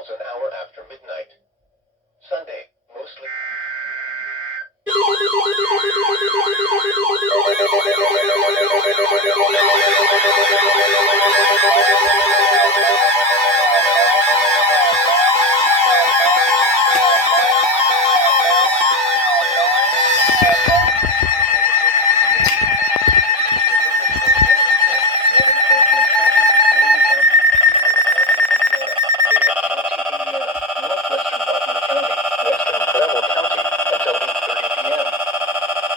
miles an hour after midnight. Sunday, mostly.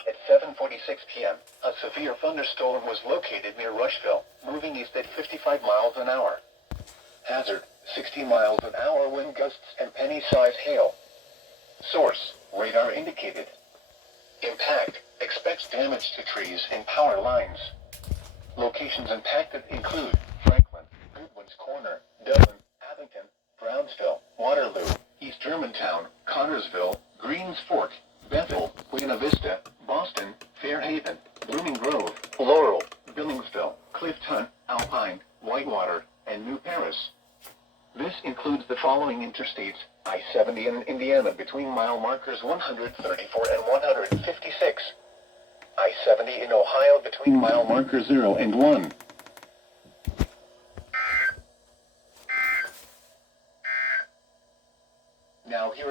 At 7:46 p.m., a severe thunderstorm was located near Rushville, moving east at 55 miles an hour. Hazard, 60 miles an hour wind gusts and penny-size hail. Source, radar indicated. Impact, expects damage to trees and power lines. Locations impacted include Franklin, Goodwin's Corner, Dublin, Abington, Brownsville, Waterloo, East Germantown, Connorsville, Greens Fork, Bethel, Buena Vista, Boston, Fairhaven, Blooming Grove, Laurel, Billingsville, Clifton, Alpine, Whitewater, and New Paris. This includes the following interstates: I-70 in Indiana between mile markers 134 and 156. I-70 in Ohio between mile markers 0 and 1.